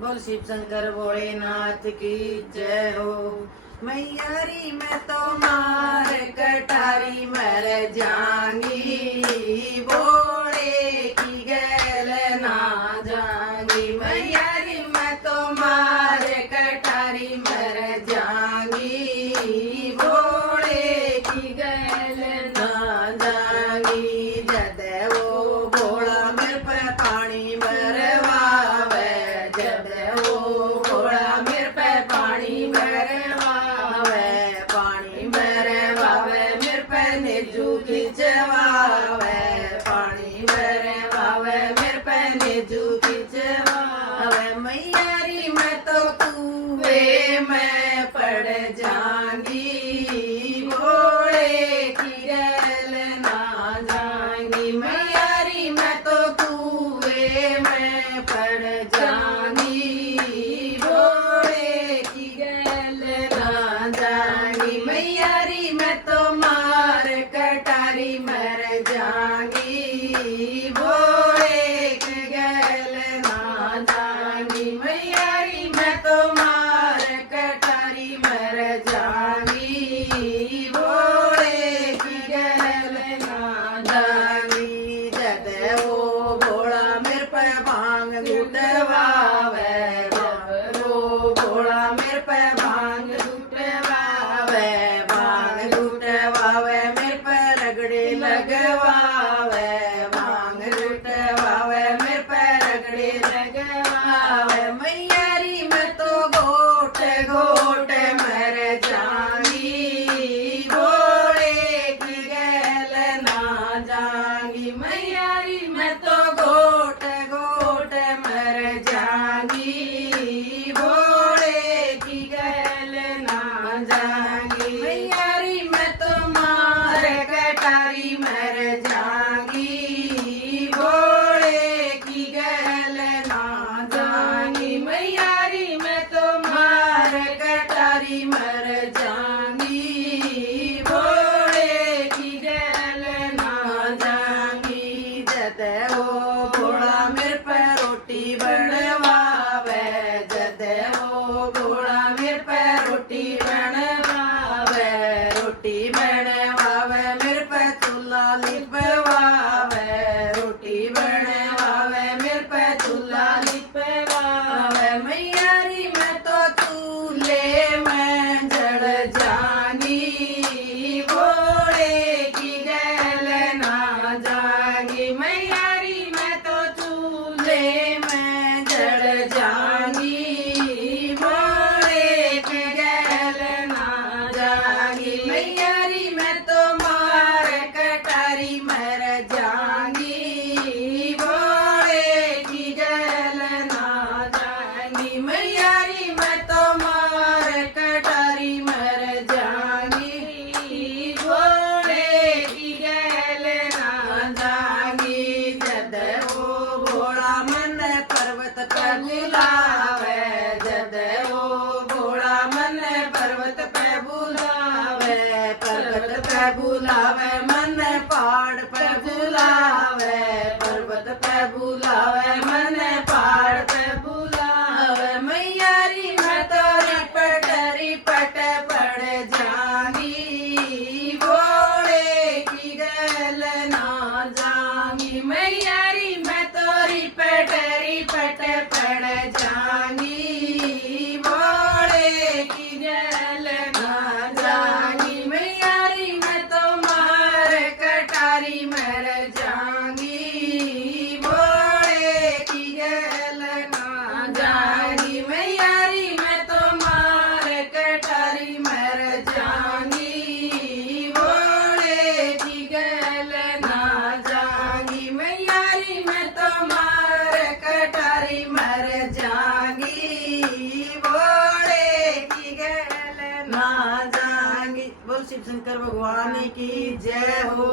बोल शिव शंकर भोलेनाथ की जय हो। मैयारी मैं तो मार कटारी मर जाऊंगी, भोले की गैल ना जाऊंगी। मैयारी मैं तो मार कटारी मर जाऊंगी, भोले की गैल ना जाऊंगी। जद वो भोला मेरे पे पानी भरवावे, जद वो भोला मेरे पे पानी भरवावे, पानी भरवावे मेरे पे नेजू खिंचवावे, पानी भरवावे मेरे पे नेजू खिंचवावे। मैयारी मैं तो कुएं में पड़ जाऊंगी, भोले की गैल ना जाऊंगी। मैयारी मैं तो कुएं में पड़ जाऊंगी, भोले की गैल ना जाऊंगी। मैयारी मैं तो मार कटारी मर जाऊंगी, भोले की गैल ना जाऊंगी। मैयारी मैं तो मार कटारी मर जाऊंगी, भोले की गैल ना जाऊंगी। जद वो भोला मेरे पे भांग लुटवावे, वो भोला मेरे पे भांग लुटवावे, भांग लुटवावे मेरे पे रगड़े लगवावे, भांग लुटवावे मेरे पे रगड़े लगवावे। मैयारी मैं तो घोट घोट मर जाऊंगी, भोले की गैल ना जाऊंगी। मैयारी मैं तो घोट घोट मर जाऊंगी, भोले की गैल ना जाऊंगी। मैयारी मैं तो मार कटारी मर जाऊंगी, भोले की गैल ना जाऊंगी। मैयारी मैं तो मार कटारी मर जाऊंगी, भोले की गैल ना जाऊंगी। जद वो भोला मेरे पे रोटी बनवावे, जद वो भोला मेरे पे रोटी बनवावे, रोटी बनवावे मेरे पे चूल्हा लिपवावे, रोटी बनवावे मेरे पे चूल्हा लिपवावे। मैयारी मैं तो चूल्हे में जड़ जाऊंगी, भोले की गैल ना जाऊंगी। मैयारी मैं तो चूल्हे में जड़ जाऊंगी, भोले की गैल ना जाऊंगी। मैयारी मैं तो मार कटारी मर जाऊंगी, भोले की गैल ना जाऊंगी। मैयारी मैं तो मार कटारी मर जाऊंगी, भोले की गैल ना जाऊंगी। जद वो भोला मन पर्वत पे बुलावे, जद वो भोला मन पर्वत पे बुलावे, पर्वत पे बुलावे मन पहाड़ पे बुलावे, पर्वत पे बुलावे मन पहाड़ पे बुलावे। मैयारी मैं तो रिपट रिपट पड़ जाऊंगी, भोले की गैल ना जाऊंगी। मैयारी मैं तो रिपट रिपट पड़ जाऊंगी, भोले की गैल ना जाऊंगी। मैयारी मैं तो मार कटारी मर जाऊंगी, भोले की गैल ना जाऊंगी। मैयारी मैं तो मार कटारी मर जाऊंगी, भोले की गैल ना जाऊंगी। मैयारी मैं तो मार कटारी मर जाऊंगी, भोले की गैल ना जाऊंगी। बोल शिव शंकर भगवान की जय हो।